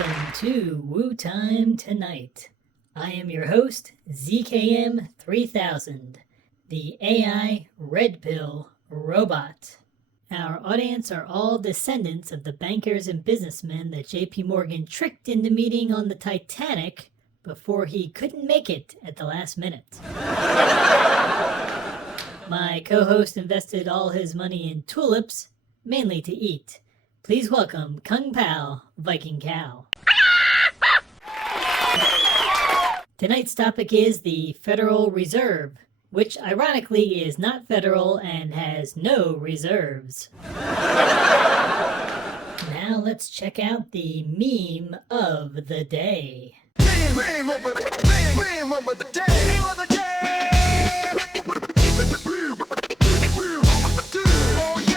Welcome to Woo Time Tonight. I am your host, ZKM 3000, the AI Red Pill Robot. Our audience are all descendants of the bankers and businessmen that JP Morgan tricked into meeting on the Titanic before he couldn't make it at the last minute. My co-host invested all his money in tulips, mainly to eat. Please welcome Kung Pao, Viking Cow. Tonight's topic is the Federal Reserve, which ironically is not federal and has no reserves. Now let's check out the meme of the day. Meme of the day. Oh yeah.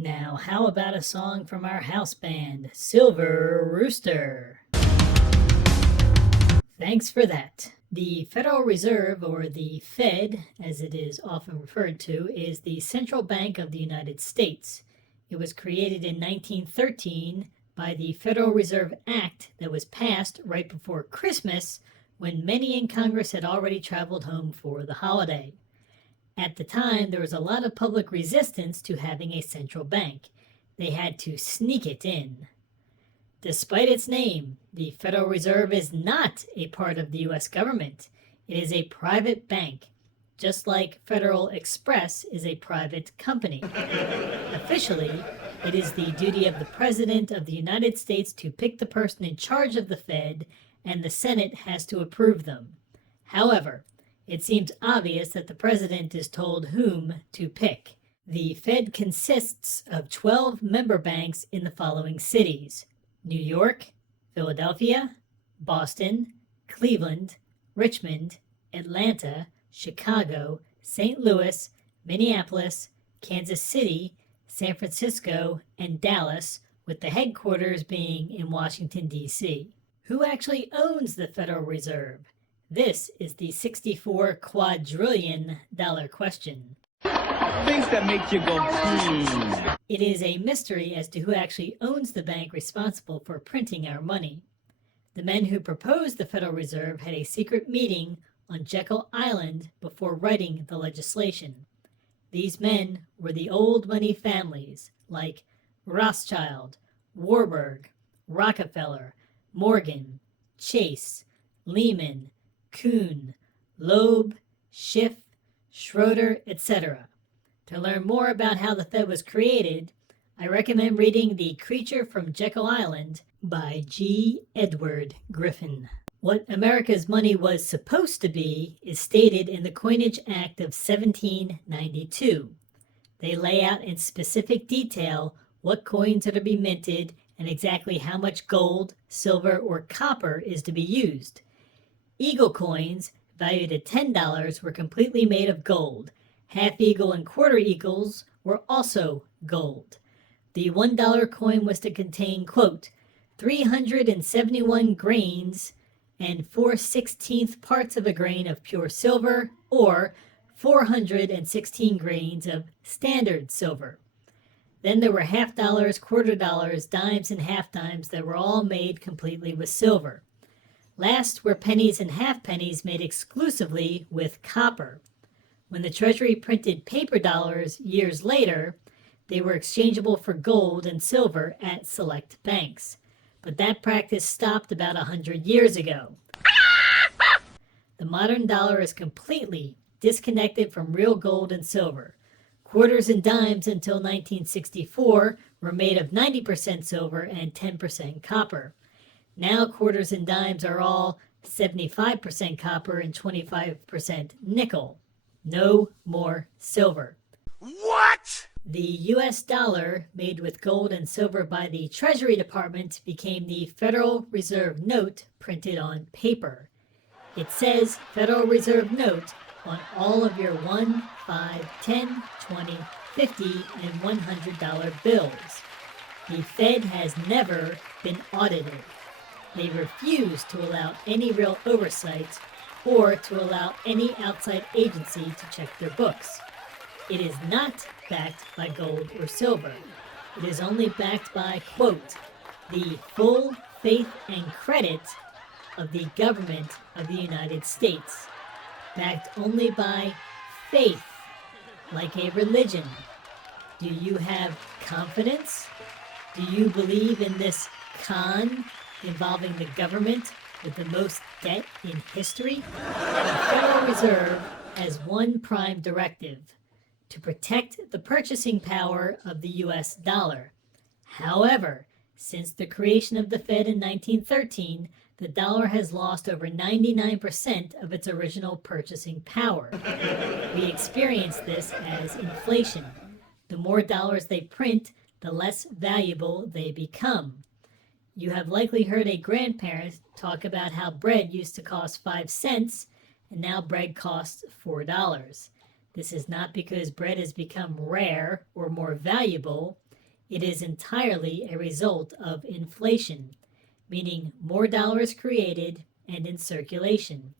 Now, how about a song from our house band, Silver Rooster? Thanks for that. The Federal Reserve, or the Fed, as it is often referred to, is the central bank of the United States. It was created in 1913 by the Federal Reserve Act that was passed right before Christmas, when many in Congress had already traveled home for the holiday. At the time, there was a lot of public resistance to having a central bank. They had to sneak it in. Despite its name, the Federal Reserve is not a part of the U.S. government. It is a private bank, just like Federal Express is a private company. Officially, it is the duty of the President of the United States to pick the person in charge of the Fed, and the Senate has to approve them. However, it seems obvious that the President is told whom to pick. The Fed consists of 12 member banks in the following cities: New York, Philadelphia, Boston, Cleveland, Richmond, Atlanta, Chicago, St. Louis, Minneapolis, Kansas City, San Francisco, and Dallas, with the headquarters being in Washington, D.C. Who actually owns the Federal Reserve? This is the $64 quadrillion question. Things that make you go, It is a mystery as to who actually owns the bank responsible for printing our money. The men who proposed the Federal Reserve had a secret meeting on Jekyll Island before writing the legislation. These men were the old money families like Rothschild, Warburg, Rockefeller, Morgan, Chase, Lehman, Kuhn, Loeb, Schiff, Schroeder, etc. To learn more about how the Fed was created, I recommend reading The Creature from Jekyll Island by G. Edward Griffin. What America's money was supposed to be is stated in the Coinage Act of 1792. They lay out in specific detail what coins are to be minted and exactly how much gold, silver, or copper is to be used. Eagle coins, valued at $10, were completely made of gold. Half eagle and quarter eagles were also gold. The $1 coin was to contain, quote, 371 grains and 4/16 parts of a grain of pure silver, or 416 grains of standard silver. Then there were half dollars, quarter dollars, dimes, and half dimes that were all made completely with silver. Last were pennies and half pennies made exclusively with copper. When the Treasury printed paper dollars years later, they were exchangeable for gold and silver at select banks. But that practice stopped about 100 years ago. The modern dollar is completely disconnected from real gold and silver. Quarters and dimes until 1964 were made of 90% silver and 10% copper. Now quarters and dimes are all 75% copper and 25% nickel. No more silver. What? The U.S. dollar, made with gold and silver by the Treasury Department, became the Federal Reserve Note printed on paper. It says Federal Reserve Note on all of your $1, $5, $10, $20, $50, and $100 bills. The Fed has never been audited. They refuse to allow any real oversight or to allow any outside agency to check their books. It is not backed by gold or silver. It is only backed by, quote, the full faith and credit of the government of the United States. Backed only by faith, like a religion. Do you have confidence? Do you believe in this con involving the government with the most debt in history? The Federal Reserve has one prime directive: to protect the purchasing power of the US dollar. However, since the creation of the Fed in 1913, the dollar has lost over 99% of its original purchasing power. We experience this as inflation. The more dollars they print, the less valuable they become. You have likely heard a grandparent talk about how bread used to cost 5 cents and now bread costs $4. This is not because bread has become rare or more valuable. It is entirely a result of inflation, meaning more dollars created and in circulation.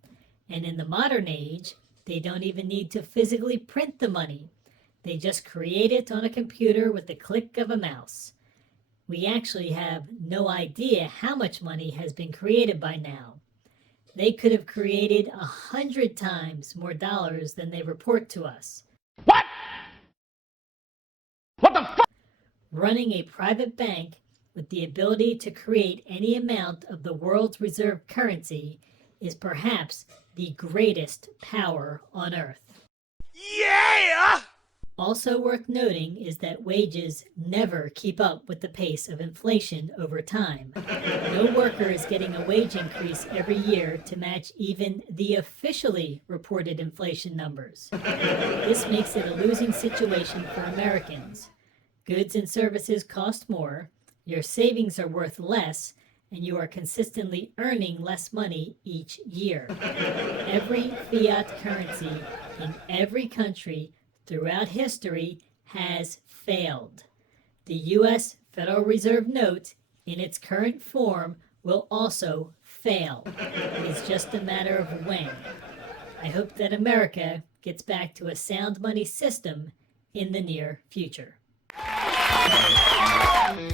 And in the modern age, they don't even need to physically print the money. They just create it on a computer with the click of a mouse. We actually have no idea how much money has been created by now. They could have created 100 times more dollars than they report to us. What? What the fuck? Running a private bank with the ability to create any amount of the world's reserve currency is perhaps the greatest power on earth. Yeah! Also worth noting is that wages never keep up with the pace of inflation over time. No worker is getting a wage increase every year to match even the officially reported inflation numbers. This makes it a losing situation for Americans. Goods and services cost more, your savings are worth less, and you are consistently earning less money each year. Every fiat currency in every country throughout history has failed. The U.S. Federal Reserve note, in its current form, will also fail. It is just a matter of when. I hope that America gets back to a sound money system in the near future.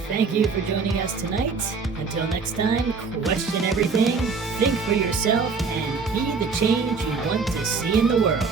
Thank you for joining us tonight. Until next time, question everything, think for yourself, and be the change you want to see in the world.